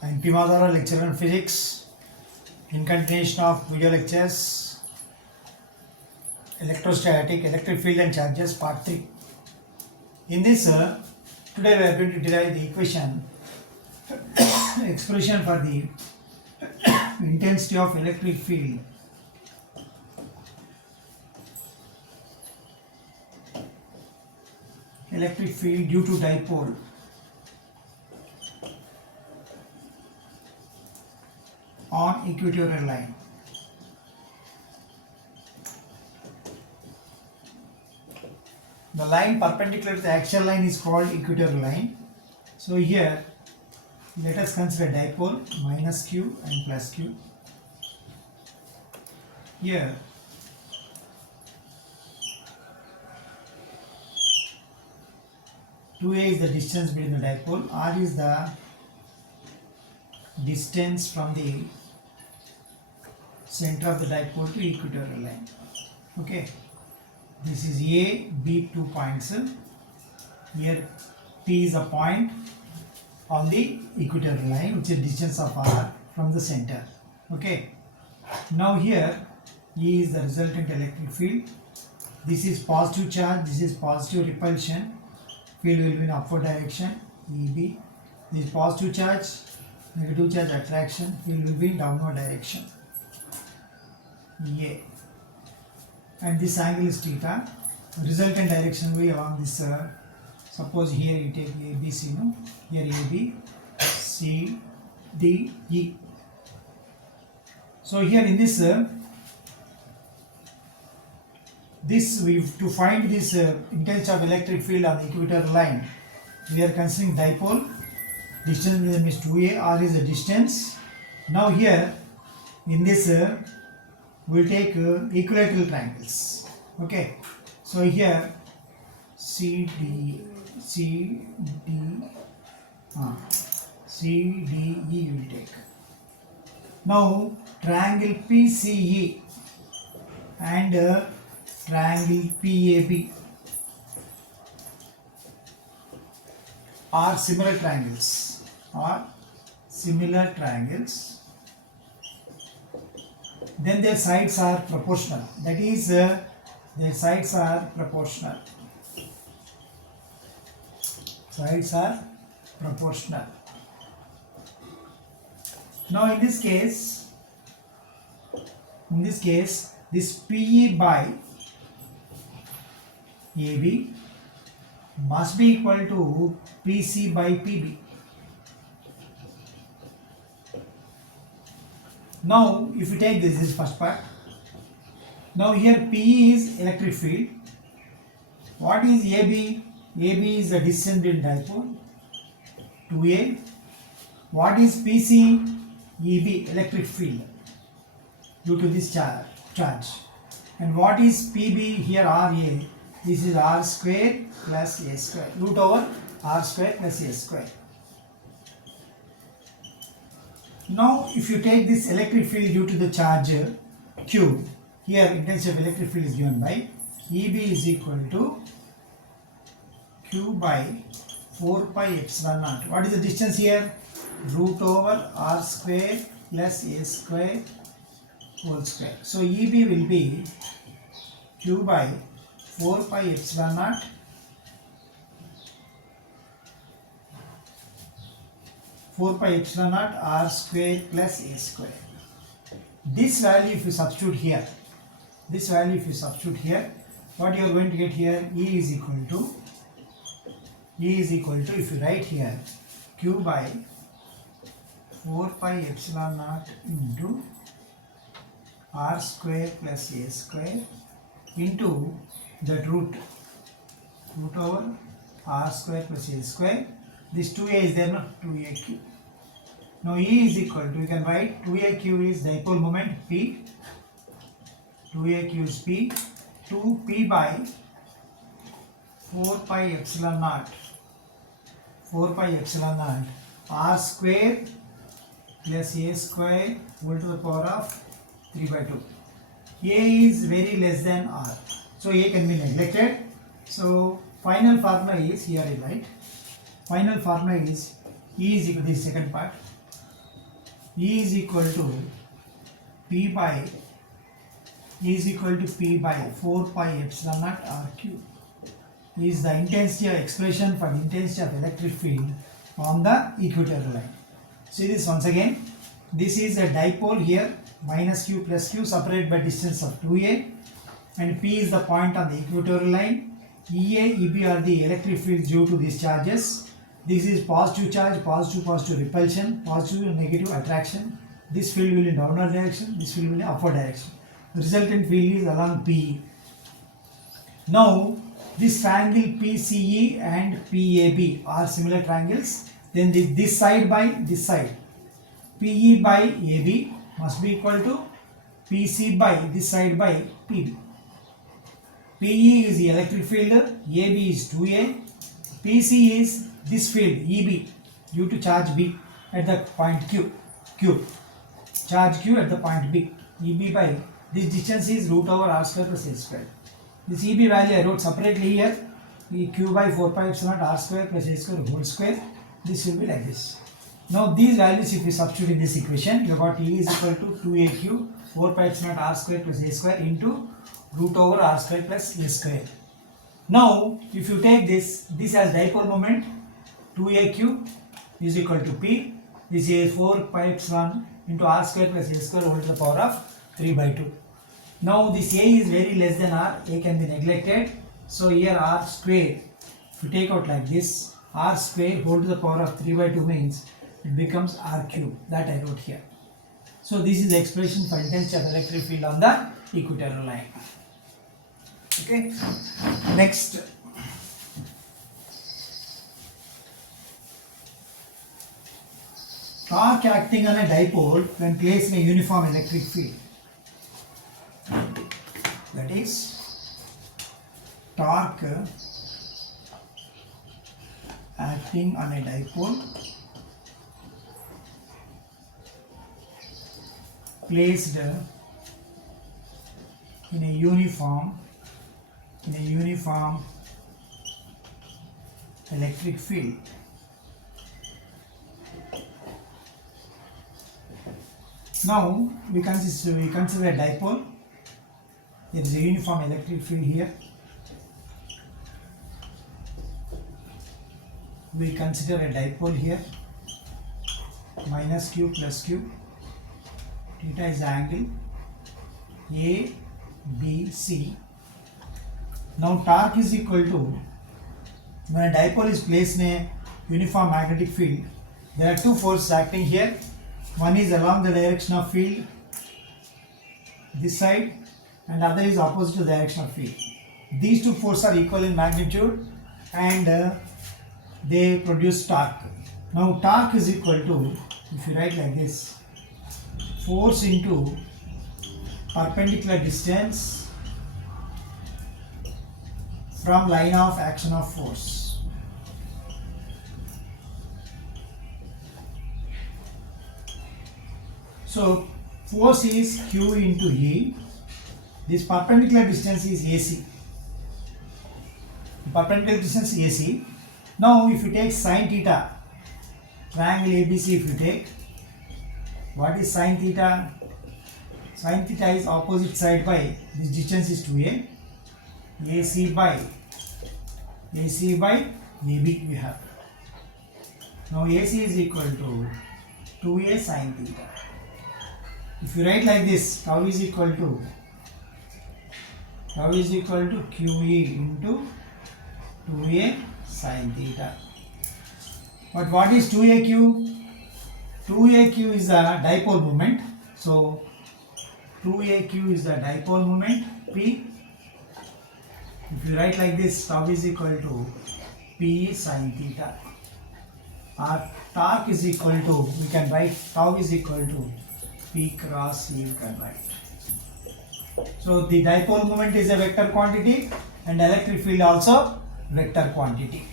I am P. Madhara, lecturer in physics. In continuation of video lectures, electrostatic, electric field and charges, part 3. In this, today we are going to derive the equation, expression for the intensity of electric field. Electric field due to dipole on equatorial line. The line perpendicular to the actual line is called equatorial line. So here let us consider dipole minus q and plus q. Here (2a) is the distance between the dipole, r is the distance from the center of the dipole to equatorial line. Okay, this is A, B, 2 points. Here P is a point on the equatorial line, which is distance of r from the center. Okay, now here E is the resultant electric field. This is positive charge, this is positive repulsion. Field will be in upward direction, EB. This is positive charge, negative charge attraction. Field will be in downward direction, EA. And this angle is theta. Resultant direction will be along this. Suppose here you take ABC, no? Here AB, C, D, E. So here in this, to find this intensity of electric field on the equatorial line, we are considering dipole. Distance between them is 2a, r is the distance. Now here in this we will take equilateral triangles. Okay, so here CDE we will take. Now triangle PCE and triangle PAB are similar triangles. Then their sides are proportional. That is, their sides are proportional. Now in this case, this PE by AB must be equal to PC by PB. Now if you take this is first part. Now here PE is electric field. What is AB? AB is the distance between dipole, 2A. What is PC? EB, electric field due to this charge. And what is PB? Here RA. This is r square plus a square, root over r square plus a square. Now if you take this electric field due to the charge Q, here intensity of electric field is given by EB is equal to Q by 4 pi epsilon naught. What is the distance here? Root over r square plus a square whole square. So EB will be Q by 4 pi epsilon naught r square plus a square. This value if you substitute here, what you are going to get here? E is equal to, if you write here, Q by 4 pi epsilon naught into r square plus a square into that root over r square plus a square. This 2a is there, no? 2aq. Now E is equal to, you can write 2aq is dipole moment P. 2aq is P. 2p by 4 pi epsilon naught r square plus a square whole to the power of 3 by 2. A is very less than r, so A can be neglected. So final formula is, here I write, final formula is E is equal to the second part, E is equal to P by 4 pi epsilon naught R cube is the intensity or expression for the intensity of electric field on the equatorial line. See this once again. This is a dipole here, minus q plus q, separated by distance of 2a, and P is the point on the equatorial line. EA, EB are the electric fields due to these charges. This is positive charge, positive repulsion, positive negative attraction. This field will in downward direction, this field will in upward direction. The resultant field is along PE. Now, this triangle PCE and PAB are similar triangles. Then this side by this side, PE by AB must be equal to PC by this side by PB. PE is the electric field, AB is 2A, PC is this field EB due to charge B at the point Q. Charge Q at the point B. EB by this distance is root over R square plus L square. This EB value I wrote separately here. Q by 4 pi epsilon R square plus A square whole square. This will be like this. Now these values if we substitute in this equation, you got E is equal to 2AQ 4 pi epsilon R square plus A square into root over R square plus A square. Now if you take this as dipole moment, 2AQ is equal to P. This is 4 pi epsilon into R square plus A square whole to the power of 3 by 2. Now this A is very less than R, A can be neglected. So here R square, if you take out like this, R square whole to the power of 3 by 2 means it becomes R cube, that I wrote here. So this is the expression for intensity of electric field on the equatorial line. Okay, next. Torque acting on a dipole when placed in a uniform electric field. That is, torque acting on a dipole placed in a uniform electric field. Now we consider a dipole. There is a uniform electric field here. We consider a dipole here, minus q plus q. Theta is the angle A, B, C. Now torque is equal to, when a dipole is placed in a uniform magnetic field, there are two forces acting here. One is along the direction of field, this side, and other is opposite to the direction of field. These two forces are equal in magnitude and they produce torque. Now torque is equal to, if you write like this, force into perpendicular distance from line of action of force. So force is Q into E. This perpendicular distance is AC. Perpendicular distance is AC. Now if you take sine theta, triangle ABC if you take, what is sine theta? Sine theta is opposite side by, this distance is 2A, AC by AB we have. Now AC is equal to 2A sine theta. If you write like this, tau is equal to QE into 2A sine theta. But what is 2AQ? 2AQ is a dipole moment. So 2AQ is the dipole moment P. If you write like this, tau is equal to P sine theta. Our torque is equal to, we can write tau is equal to P cross E, you can write. So the dipole moment is a vector quantity and electric field also vector quantity.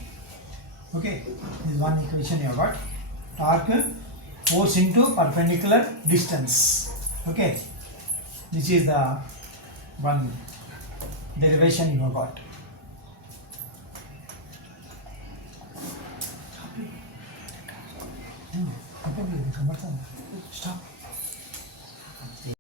Okay, this is one equation you have got. Torque, force into perpendicular distance. Okay, this is the one derivation you have got. Stop.